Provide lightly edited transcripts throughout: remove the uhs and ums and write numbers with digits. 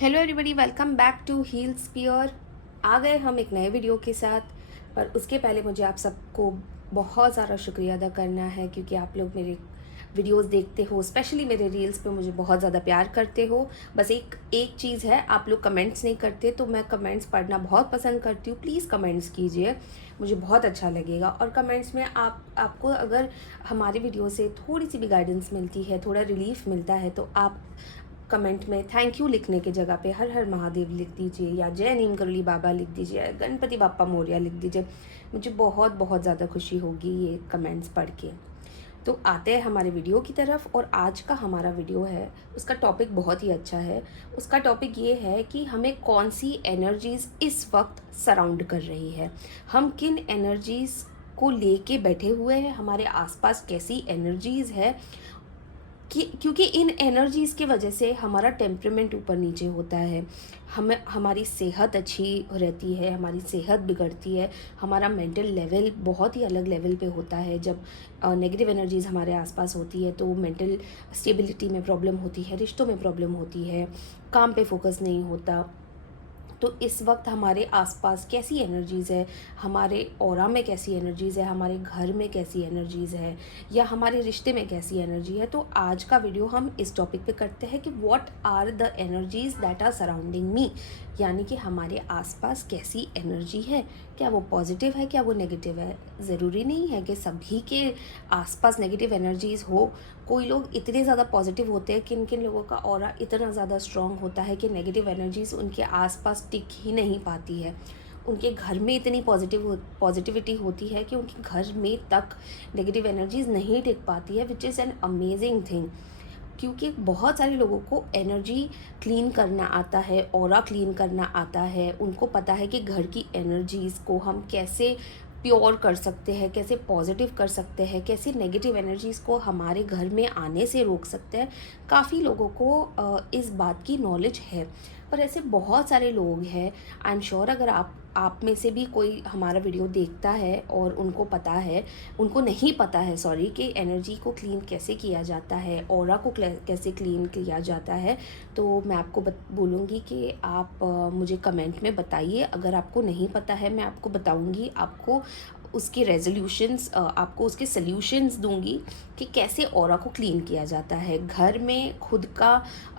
Hello everybody, welcome back to heal spear. आ गए हम एक नए वीडियो के साथ। पर उसके पहले मुझे आप सबको बहुत ज़्यादा शुक्रिया अदा करना है क्योंकि आप लोग मेरे वीडियोस देखते हो, स्पेशली मेरे रील्स पे मुझे बहुत ज़्यादा प्यार करते हो। बस एक एक चीज़ है, आप लोग कमेंट्स नहीं करते, तो मैं कमेंट्स पढ़ना बहुत पसंद करती हूँ। प्लीज़ कमेंट्स कीजिए, मुझे बहुत अच्छा लगेगा। और कमेंट्स में आपको अगर हमारी वीडियो से थोड़ी सी भी गाइडेंस मिलती है, थोड़ा रिलीफ मिलता है, तो आप कमेंट में थैंक यू लिखने की जगह पे हर हर महादेव लिख दीजिए, या जय नीम करोली बाबा लिख दीजिए, या गणपति बाप्पा मोरया लिख दीजिए। मुझे बहुत बहुत ज़्यादा खुशी होगी ये कमेंट्स पढ़ के। तो आते हैं हमारे वीडियो की तरफ। और आज का हमारा वीडियो है, उसका टॉपिक बहुत ही अच्छा है। उसका टॉपिक ये है कि हमें कौन सी एनर्जीज़ इस वक्त सराउंड कर रही है, हम किन एनर्जीज़ को लेके बैठे हुए हैं, हमारे आसपास कैसी एनर्जीज़ है। क्योंकि इन एनर्जीज़ की वजह से हमारा टेम्परामेंट ऊपर नीचे होता है, हमें हमारी सेहत अच्छी रहती है, हमारी सेहत बिगड़ती है, हमारा मेंटल लेवल बहुत ही अलग लेवल पे होता है। जब नेगेटिव एनर्जीज़ हमारे आसपास होती है तो मेंटल स्टेबिलिटी में प्रॉब्लम होती है, रिश्तों में प्रॉब्लम होती है, काम पे फोकस नहीं होता। तो इस वक्त हमारे आसपास कैसी एनर्जीज़ है, हमारे ऑरा में कैसी एनर्जीज़ है, हमारे घर में कैसी एनर्जीज़ है, या हमारे रिश्ते में कैसी एनर्जी है। तो आज का वीडियो हम इस टॉपिक पे करते हैं कि what are the energies that are surrounding me, यानी कि हमारे आसपास कैसी एनर्जी है, क्या वो पॉजिटिव है, क्या वो नेगेटिव है। ज़रूरी नहीं है कि सभी के आसपास नेगेटिव एनर्जीज़ हो। कोई लोग इतने ज़्यादा पॉजिटिव होते हैं, किन किन लोगों का ऑरा इतना ज़्यादा स्ट्रॉन्ग होता है कि नेगेटिव एनर्जीज़ उनके आसपास टिक ही नहीं पाती है। उनके घर में इतनी पॉजिटिविटी होती है कि उनके घर में तक नेगेटिव एनर्जीज़ नहीं टिक पाती है, which is an amazing thing. क्योंकि बहुत सारे लोगों को एनर्जी क्लीन करना आता है, ऑरा क्लीन करना आता है। उनको पता है कि घर की एनर्जीज़ को हम कैसे प्योर कर सकते हैं, कैसे पॉजिटिव कर सकते हैं, कैसे नेगेटिव एनर्जीज़ को हमारे घर में आने से रोक सकते हैं। काफ़ी लोगों को इस बात की नॉलेज है, पर ऐसे बहुत सारे लोग हैं। आई एम श्योर अगर आप में से भी कोई हमारा वीडियो देखता है और उनको पता है, उनको नहीं पता है सॉरी, कि एनर्जी को क्लीन कैसे किया जाता है, ऑरा को कैसे क्लीन किया जाता है, तो मैं आपको बोलूँगी कि आप मुझे कमेंट में बताइए। अगर आपको नहीं पता है, मैं आपको बताऊँगी, आपको उसके रेजोल्यूशंस, आपको उसके सल्यूशंस दूंगी कि कैसे ऑरा को क्लीन किया जाता है घर में, खुद का,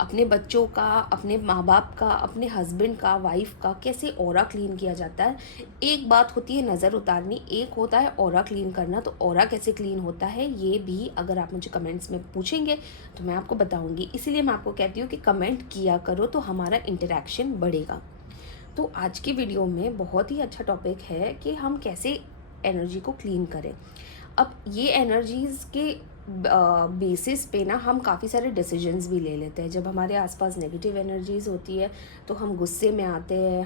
अपने बच्चों का, अपने माँ बाप का, अपने हस्बैंड का, वाइफ का, कैसे ऑरा क्लीन किया जाता है। एक बात होती है नज़र उतारनी, एक होता है ऑरा क्लीन करना। तो ऑरा कैसे क्लीन होता है ये भी अगर आप मुझे कमेंट्स में पूछेंगे तो मैं आपको बताऊंगी। इसीलिए मैं आपको कहती हूँ कि कमेंट किया करो तो हमारा इंटरेक्शन बढ़ेगा। तो आज की वीडियो में बहुत ही अच्छा टॉपिक है कि हम कैसे एनर्जी को क्लीन करें। अब ये एनर्जीज़ के बेसिस पे ना हम काफ़ी सारे डिसीजंस भी ले लेते हैं। जब हमारे आसपास नेगेटिव एनर्जीज़ होती है तो हम गुस्से में आते हैं,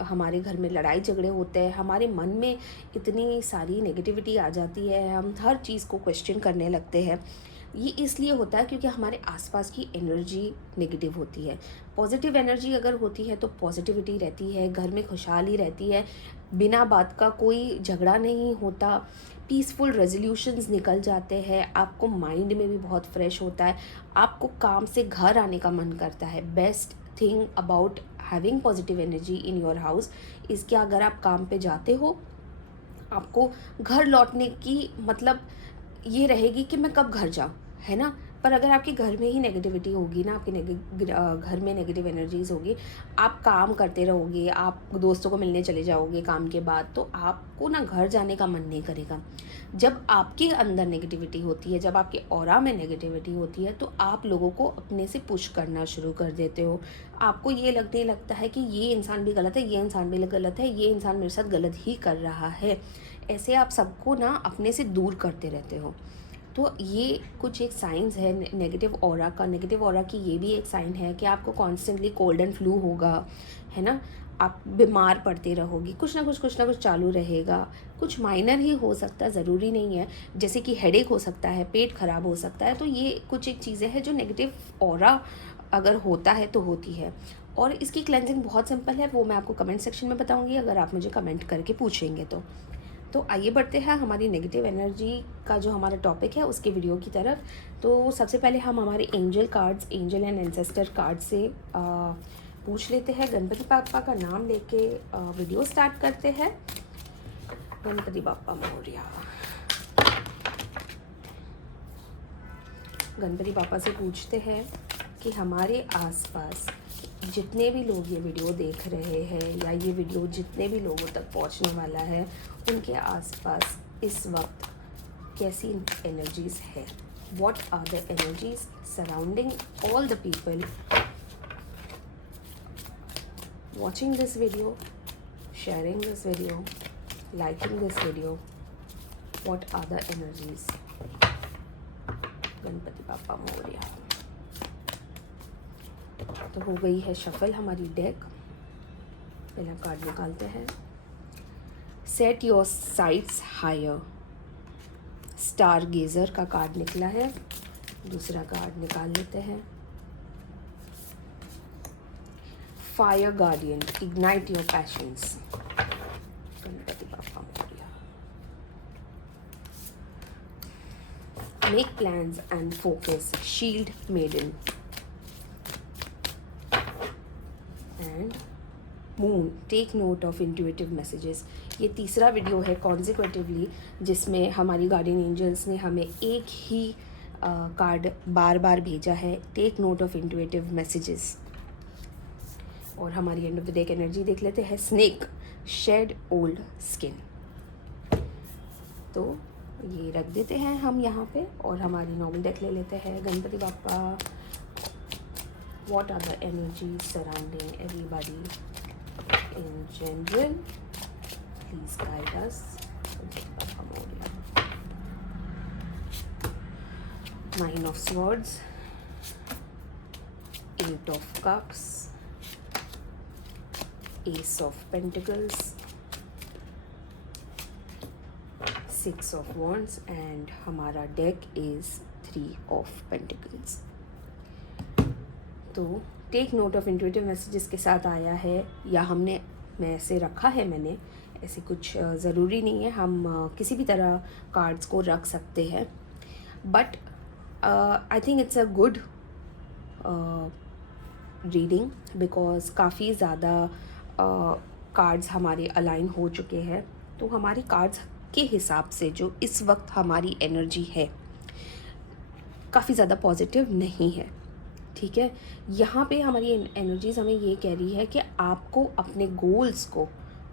हमारे घर में लड़ाई झगड़े होते हैं, हमारे मन में इतनी सारी नेगेटिविटी आ जाती है, हम हर चीज़ को क्वेश्चन करने लगते हैं। ये इसलिए होता है क्योंकि हमारे आसपास की एनर्जी नेगेटिव होती है। पॉजिटिव एनर्जी अगर होती है तो पॉजिटिविटी रहती है, घर में खुशहाली रहती है, बिना बात का कोई झगड़ा नहीं होता, पीसफुल रेजोल्यूशंस निकल जाते हैं, आपको माइंड में भी बहुत फ्रेश होता है, आपको काम से घर आने का मन करता है। Best thing about having positive energy in your house is कि अगर आप काम पे जाते हो, आपको घर लौटने की मतलब ये रहेगी कि मैं कब घर जाऊँ, है ना। पर अगर आपके घर में ही नेगेटिविटी होगी ना, आपके घर में नेगेटिव एनर्जीज होगी, आप काम करते रहोगे, आप दोस्तों को मिलने चले जाओगे काम के बाद, तो आपको ना घर जाने का मन नहीं करेगा। जब आपके अंदर नेगेटिविटी होती है, जब आपके ऑरा में नेगेटिविटी होती है, तो आप लोगों को अपने से पुश करना शुरू कर देते हो। आपको ये लगने लगता है कि ये इंसान भी गलत है, ये इंसान भी गलत है, ये इंसान मेरे साथ गलत ही कर रहा है। ऐसे आप सबको ना अपने से दूर करते रहते हो। तो ये कुछ एक साइंस है नेगेटिव ऑरा का। नेगेटिव ऑरा की ये भी एक साइन है कि आपको कॉन्स्टेंटली कोल्ड एंड फ्लू होगा, है ना। आप बीमार पड़ते रहोगी, कुछ ना कुछ चालू रहेगा। कुछ माइनर ही हो सकता है, ज़रूरी नहीं है, जैसे कि हेडेक हो सकता है, पेट खराब हो सकता है। तो ये कुछ एक चीज़ें हैं जो नेगेटिव ऑरा अगर होता है तो होती है। और इसकी क्लेंजिंग बहुत सिंपल है, वो मैं आपको कमेंट सेक्शन में बताऊंगी अगर आप मुझे कमेंट करके पूछेंगे तो आइए बढ़ते हैं हमारी नेगेटिव एनर्जी का जो हमारा टॉपिक है उसके वीडियो की तरफ। तो सबसे पहले हम हमारे angel cards, angel and ancestor card से पूछ लेते हैं, गणपति पापा का नाम लेके वीडियो स्टार्ट करते हैं। गणपति बापा मोरया। गणपति पापा से पूछते हैं कि हमारे आसपास जितने भी लोग ये वीडियो देख रहे हैं या ये वीडियो जितने भी लोगों तक पहुंचने वाला है, उनके आसपास इस वक्त कैसी एनर्जीज है। What are the energies surrounding all the people watching this video, sharing this video, liking this video? What are the energies? Ganpati पापा मोरया। तो हो गई है शफल हमारी डेक। पहला कार्ड निकालते हैं। Set your sights higher. Star gazer का कार्ड निकला है। दूसरा कार्ड निकाल लेते हैं। Fire guardian, ignite your passions. Ganpati Bappa Morya. Make plans and focus, shield maiden. And moon, take note of intuitive messages. ये तीसरा वीडियो है कॉन्जिक्यूटिवली जिसमें हमारी गार्डियन एंजल्स ने हमें एक ही कार्ड बार बार भेजा है, take note of intuitive messages. और हमारी end of the deck energy देख लेते हैं। Snake, shed old skin. तो ये रख देते हैं हम यहाँ पे और हमारी नॉर्मल डेक ले लेते हैं। Ganpati Bappa, what are the energies surrounding everybody in general, please guide us. Nine of Swords, Eight of Cups, Ace of Pentacles, Six of Wands and हमारा deck is Three of Pentacles। तो take note of intuitive messages के साथ आया है या मैं ऐसे रखा है, मैंने ऐसे कुछ ज़रूरी नहीं है, हम किसी भी तरह कार्ड्स को रख सकते हैं। But I think it's a good reading because काफ़ी ज़्यादा कार्ड्स हमारे अलाइन हो चुके हैं। तो हमारे कार्ड्स के हिसाब से जो इस वक्त हमारी एनर्जी है काफ़ी ज़्यादा पॉजिटिव नहीं है। ठीक है, यहाँ पे हमारी एनर्जीज हमें ये कह रही है कि आपको अपने गोल्स को,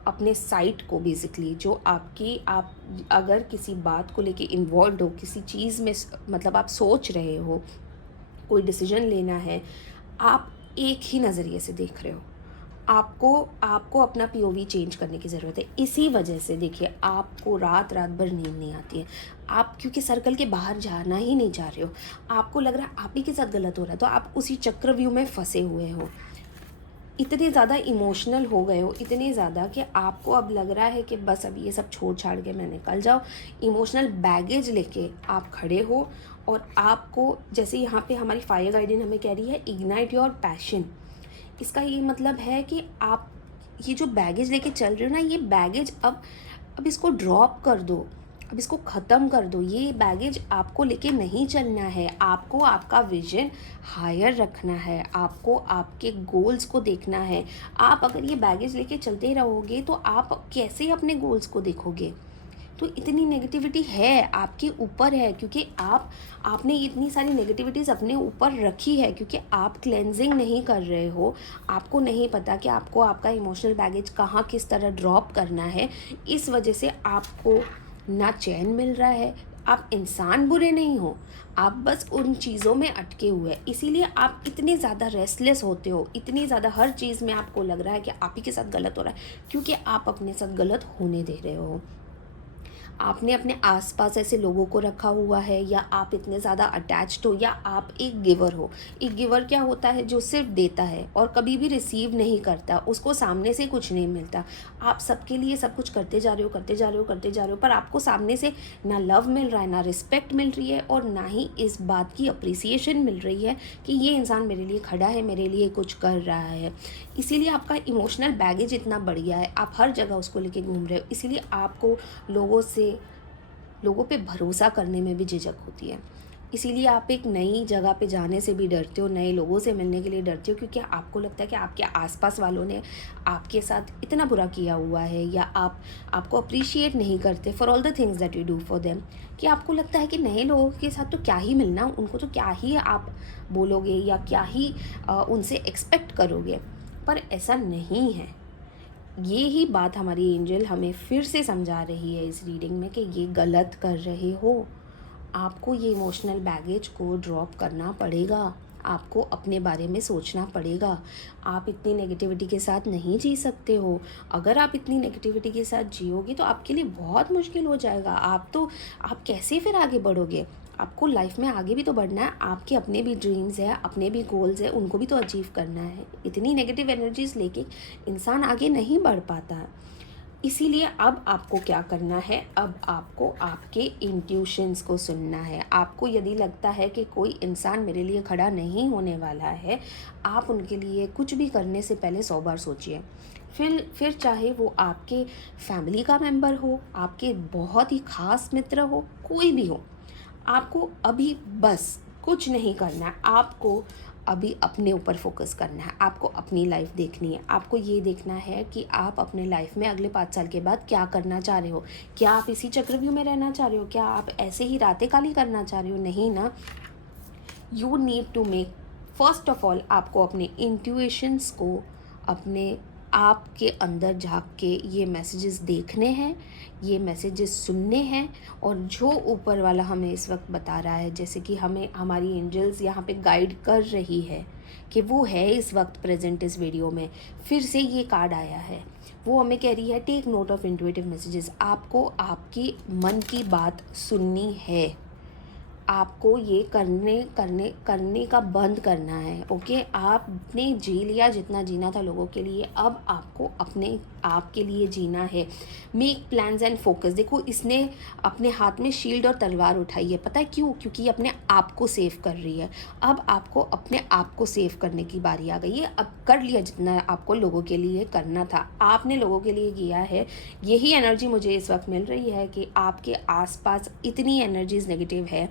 अपने साइट को बेसिकली जो आप अगर किसी बात को लेके इन्वॉल्व हो, किसी चीज़ में मतलब आप सोच रहे हो, कोई डिसीजन लेना है, आप एक ही नज़रिए से देख रहे हो। आपको अपना पीओवी चेंज करने की ज़रूरत है। इसी वजह से देखिए आपको रात भर नींद नहीं आती है। आप क्योंकि सर्कल के बाहर जाना ही नहीं चाह रहे हो, आपको लग रहा है आप ही के साथ गलत हो रहा है, तो आप उसी चक्रव्यूह में फंसे हुए हो। इतने ज़्यादा इमोशनल हो गए हो, इतने ज़्यादा कि आपको अब लग रहा है कि बस अब ये सब छोड़ छाड़ के मैं निकल जाऊँ। इमोशनल बैगेज लेके आप खड़े हो और आपको, जैसे यहाँ पे हमारी फायर गाइडेंस हमें कह रही है इग्नाइट योर पैशन। इसका ये मतलब है कि आप ये जो बैगेज लेके चल रहे हो ना, ये बैगेज अब इसको ड्रॉप कर दो, अब इसको ख़त्म कर दो। ये बैगेज आपको लेके नहीं चलना है। आपको आपका विजन हायर रखना है, आपको आपके गोल्स को देखना है। आप अगर ये बैगेज लेके चलते रहोगे तो आप कैसे अपने गोल्स को देखोगे? तो इतनी नेगेटिविटी है आपके ऊपर है क्योंकि आपने इतनी सारी नेगेटिविटीज़ अपने ऊपर रखी है क्योंकि आप क्लेंजिंग नहीं कर रहे हो। आपको नहीं पता कि आपको आपका इमोशनल बैगेज कहाँ किस तरह ड्रॉप करना है। इस वजह से आपको ना चैन मिल रहा है। आप इंसान बुरे नहीं हो, आप बस उन चीज़ों में अटके हुए हैं, इसीलिए आप इतने ज़्यादा रेस्टलेस होते हो। इतनी ज़्यादा हर चीज़ में आपको लग रहा है कि आप ही के साथ गलत हो रहा है क्योंकि आप अपने साथ गलत होने दे रहे हो। आपने अपने आसपास ऐसे लोगों को रखा हुआ है या आप इतने ज़्यादा अटैच्ड हो या आप एक गिवर हो। एक गिवर क्या होता है? जो सिर्फ देता है और कभी भी रिसीव नहीं करता, उसको सामने से कुछ नहीं मिलता। आप सबके लिए सब कुछ करते जा रहे हो पर आपको सामने से ना लव मिल रहा है, ना रिस्पेक्ट मिल रही है और ना ही इस बात की अप्रिसिएशन मिल रही है कि ये इंसान मेरे लिए खड़ा है, मेरे लिए कुछ कर रहा है। इसीलिए आपका इमोशनल बैगेज इतना बढ़ गया है, आप हर जगह उसको लेके घूम रहे हो। इसीलिए आपको लोगों पे भरोसा करने में भी झिझक होती है। इसीलिए आप एक नई जगह पे जाने से भी डरते हो, नए लोगों से मिलने के लिए डरते हो, क्योंकि आपको लगता है कि आपके आसपास वालों ने आपके साथ इतना बुरा किया हुआ है, या आपको अप्रिशिएट नहीं करते for all the things that you do for them, कि आपको लगता है कि नए लोगों के साथ तो क्या ही मिलना, उनको तो क्या ही आप बोलोगे या क्या ही उनसे एक्सपेक्ट करोगे। पर ऐसा नहीं है। ये ही बात हमारी एंजल हमें फिर से समझा रही है इस रीडिंग में कि ये गलत कर रहे हो। आपको ये इमोशनल बैगेज को ड्रॉप करना पड़ेगा। आपको अपने बारे में सोचना पड़ेगा। आप इतनी नेगेटिविटी के साथ नहीं जी सकते हो। अगर आप इतनी नेगेटिविटी के साथ जियोगे तो आपके लिए बहुत मुश्किल हो जाएगा। आप कैसे फिर आगे बढ़ोगे? आपको लाइफ में आगे भी तो बढ़ना है। आपके अपने भी ड्रीम्स है, अपने भी गोल्स है, उनको भी तो अचीव करना है। इतनी नेगेटिव एनर्जीज लेके इंसान आगे नहीं बढ़ पाता है। इसीलिए अब आपको क्या करना है, अब आपको आपके इंट्यूशंस को सुनना है। आपको यदि लगता है कि कोई इंसान मेरे लिए खड़ा नहीं होने वाला है, आप उनके लिए कुछ भी करने से पहले 100 बार सोचिए। फिर चाहे वो आपके फैमिली का मेंबर हो, आपके बहुत ही खास मित्र हो, कोई भी हो, आपको अभी बस कुछ नहीं करना है। आपको अभी अपने ऊपर फोकस करना है। आपको अपनी लाइफ देखनी है। आपको ये देखना है कि आप अपने लाइफ में अगले 5 साल के बाद क्या करना चाह रहे हो। क्या आप इसी चक्रव्यूह में रहना चाह रहे हो? क्या आप ऐसे ही रातें काली करना चाह रहे हो? नहीं ना। You need to make, first of all आपको अपने इंट्यूशंस को, अपने आप के अंदर झांक के ये मैसेजेस देखने हैं, ये मैसेजेस सुनने हैं। और जो ऊपर वाला हमें इस वक्त बता रहा है, जैसे कि हमें हमारी एंजल्स यहाँ पे गाइड कर रही है कि वो है इस वक्त प्रेजेंट इस वीडियो में, फिर से ये कार्ड आया है। वो हमें कह रही है take note of intuitive messages. आपको आपकी मन की बात सुननी है। आपको ये करने का बंद करना है। ओके, आपने जी लिया जितना जीना था लोगों के लिए, अब आपको अपने आप के लिए जीना है। Make plans and focus. देखो, इसने अपने हाथ में शील्ड और तलवार उठाई है। पता है क्यों? क्योंकि ये अपने आप को सेव कर रही है। अब आपको अपने आप को सेव करने की बारी आ गई है। अब कर लिया जितना आपको लोगों के लिए करना था, आपने लोगों के लिए किया है। यही एनर्जी मुझे इस वक्त मिल रही है कि आपके आसपास इतनी एनर्जीज नेगेटिव है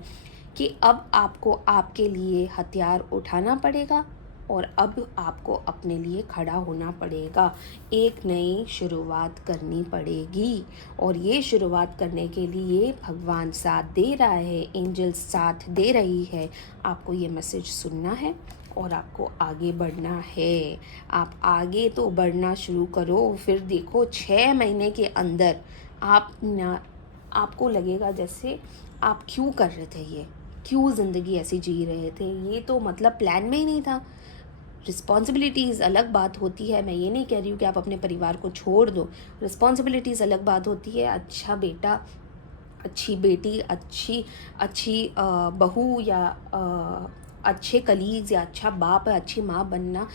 कि अब आपको आपके लिए हथियार उठाना पड़ेगा, और अब आपको अपने लिए खड़ा होना पड़ेगा। एक नई शुरुआत करनी पड़ेगी, और ये शुरुआत करने के लिए भगवान साथ दे रहा है, एंजल्स साथ दे रही है। आपको ये मैसेज सुनना है और आपको आगे बढ़ना है। आप आगे तो बढ़ना शुरू करो, फिर देखो 6 महीने के अंदर आपको लगेगा जैसे आप क्यों कर रहे थे ये, क्यों ज़िंदगी ऐसी जी रहे थे, ये तो मतलब प्लान में ही नहीं था। रिस्पॉन्सिबिलिटीज़ अलग बात होती है। मैं ये नहीं कह रही हूँ कि आप अपने परिवार को छोड़ दो। रिस्पॉन्सिबिलिटीज़ अलग बात होती है। अच्छा बेटा, अच्छी बेटी, अच्छी अच्छी बहू, या अच्छे कलीग्स, या अच्छा बाप, अच्छी माँ बनना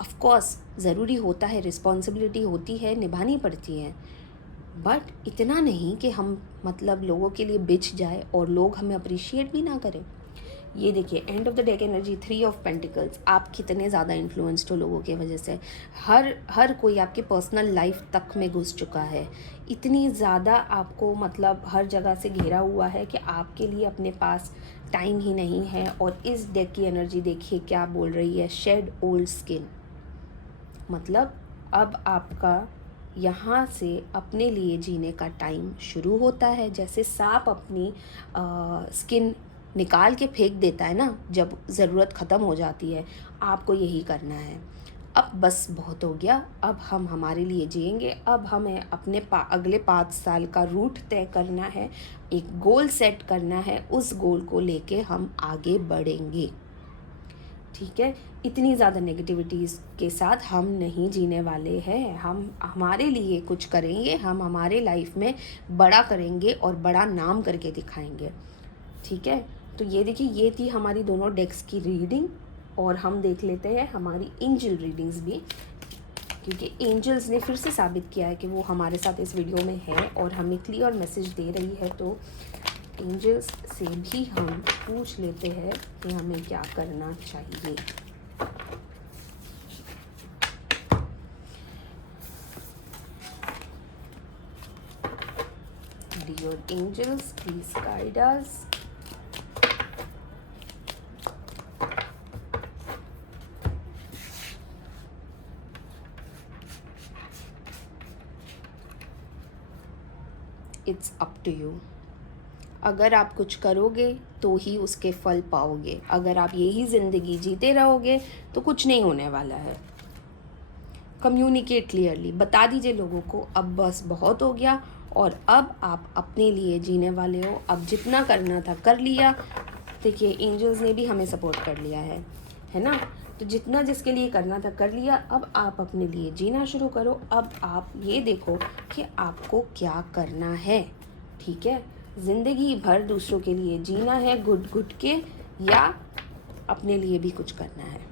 ऑफ कोर्स ज़रूरी होता है। रिस्पॉन्सिबिलिटी होती है, निभानी पड़ती है। बट इतना नहीं कि हम मतलब लोगों के लिए बिछ जाए और लोग हमें अप्रिशिएट भी ना करें। ये देखिए, and of the deck energy, 3 of pentacles. आप कितने ज़्यादा इन्फ्लुएंस्ड हो लोगों की वजह से। हर कोई आपकी पर्सनल लाइफ तक में घुस चुका है। इतनी ज़्यादा आपको मतलब हर जगह से घेरा हुआ है कि आपके लिए अपने पास टाइम ही नहीं है। और इस डेक की एनर्जी देखिए क्या बोल रही है, शेड ओल्ड स्किन। मतलब अब आपका यहाँ से अपने लिए जीने का टाइम शुरू होता है। जैसे सांप अपनी स्किन निकाल के फेंक देता है ना जब ज़रूरत ख़त्म हो जाती है, आपको यही करना है। अब बस बहुत हो गया, अब हम हमारे लिए जिएंगे। अब हमें अपने अगले 5 साल का रूट तय करना है, एक गोल सेट करना है, उस गोल को लेके हम आगे बढ़ेंगे। ठीक है, इतनी ज़्यादा नेगेटिविटीज़ के साथ हम नहीं जीने वाले हैं। हम हमारे लिए कुछ करेंगे, हम हमारे लाइफ में बड़ा करेंगे और बड़ा नाम करके दिखाएंगे। ठीक है, तो ये देखिए, ये थी हमारी दोनों डेक्स की रीडिंग। और हम देख लेते हैं हमारी एंजल रीडिंग्स भी, क्योंकि एंजल्स ने फिर से साबित किया है कि वो हमारे साथ इस वीडियो में है और हमें क्लियर मैसेज दे रही है। तो एंजल्स से भी हम पूछ लेते हैं कि हमें क्या करना चाहिए। Dear angels, please guide us. It's up to you. अगर आप कुछ करोगे तो ही उसके फल पाओगे, अगर आप यही ज़िंदगी जीते रहोगे तो कुछ नहीं होने वाला है। कम्युनिकेट क्लियरली, बता दीजिए लोगों को अब बस बहुत हो गया और अब आप अपने लिए जीने वाले हो, अब जितना करना था कर लिया। देखिए एंजल्स ने भी हमें सपोर्ट कर लिया है ना। तो जितना जिसके लिए करना था कर लिया, अब आप अपने लिए जीना शुरू करो। अब आप ये देखो कि आपको क्या करना है, ठीक है। ज़िंदगी भर दूसरों के लिए जीना है घुट घुट के, या अपने लिए भी कुछ करना है।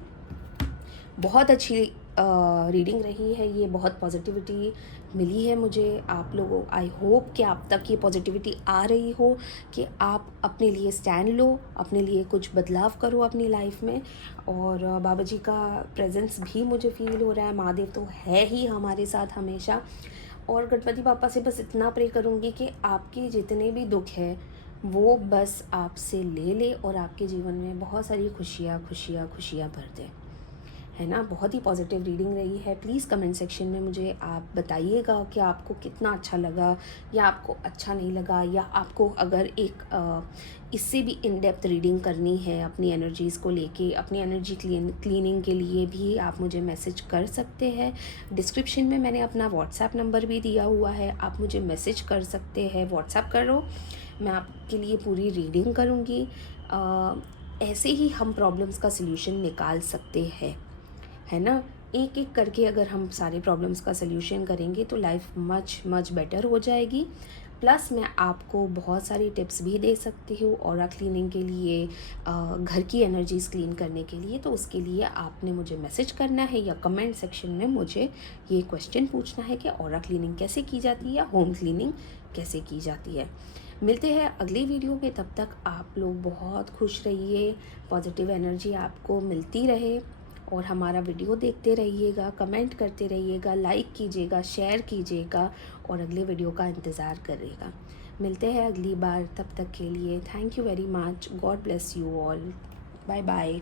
बहुत अच्छी रीडिंग रही है ये, बहुत पॉजिटिविटी मिली है मुझे आप लोगों। आई होप कि आप तक ये पॉजिटिविटी आ रही हो कि आप अपने लिए स्टैंड लो, अपने लिए कुछ बदलाव करो अपनी लाइफ में। और बाबा जी का प्रेजेंस भी मुझे फील हो रहा है, महादेव तो है ही हमारे साथ हमेशा। और गणपति पापा से बस इतना प्रे करूँगी कि आपके जितने भी दुख है वो बस आपसे ले ले और आपके जीवन में बहुत सारी खुशियाँ खुशियाँ खुशियाँ भर दे, है ना। बहुत ही पॉजिटिव रीडिंग रही है। प्लीज़ कमेंट सेक्शन में मुझे आप बताइएगा कि आपको कितना अच्छा लगा या आपको अच्छा नहीं लगा, या आपको अगर एक इससे भी इन डेप्थ रीडिंग करनी है अपनी एनर्जीज़ को लेके, अपनी एनर्जी क्लीनिंग के लिए भी आप मुझे मैसेज कर सकते हैं। डिस्क्रिप्शन में मैंने अपना व्हाट्सएप नंबर भी दिया हुआ है, आप मुझे मैसेज कर सकते हैं, व्हाट्सएप करो, मैं आपके लिए पूरी रीडिंग करूँगी। ऐसे ही हम प्रॉब्लम्स का सल्यूशन निकाल सकते हैं, है ना। एक एक करके अगर हम सारे प्रॉब्लम्स का सल्यूशन करेंगे तो लाइफ मच बेटर हो जाएगी। प्लस मैं आपको बहुत सारी टिप्स भी दे सकती हूँ ऑरा क्लीनिंग के लिए, घर की एनर्जीज़ क्लीन करने के लिए। तो उसके लिए आपने मुझे मैसेज करना है या कमेंट सेक्शन में मुझे ये क्वेश्चन पूछना है कि ऑरा क्लीनिंग कैसे की जाती है या होम क्लीनिंग कैसे की जाती है। मिलते हैं अगली वीडियो में, तब तक आप लोग बहुत खुश रहिए, पॉजिटिव एनर्जी आपको मिलती रहे और हमारा वीडियो देखते रहिएगा, कमेंट करते रहिएगा, लाइक कीजिएगा, शेयर कीजिएगा और अगले वीडियो का इंतज़ार करिएगा। मिलते हैं अगली बार, तब तक के लिए thank you very much. God bless you all. Bye bye.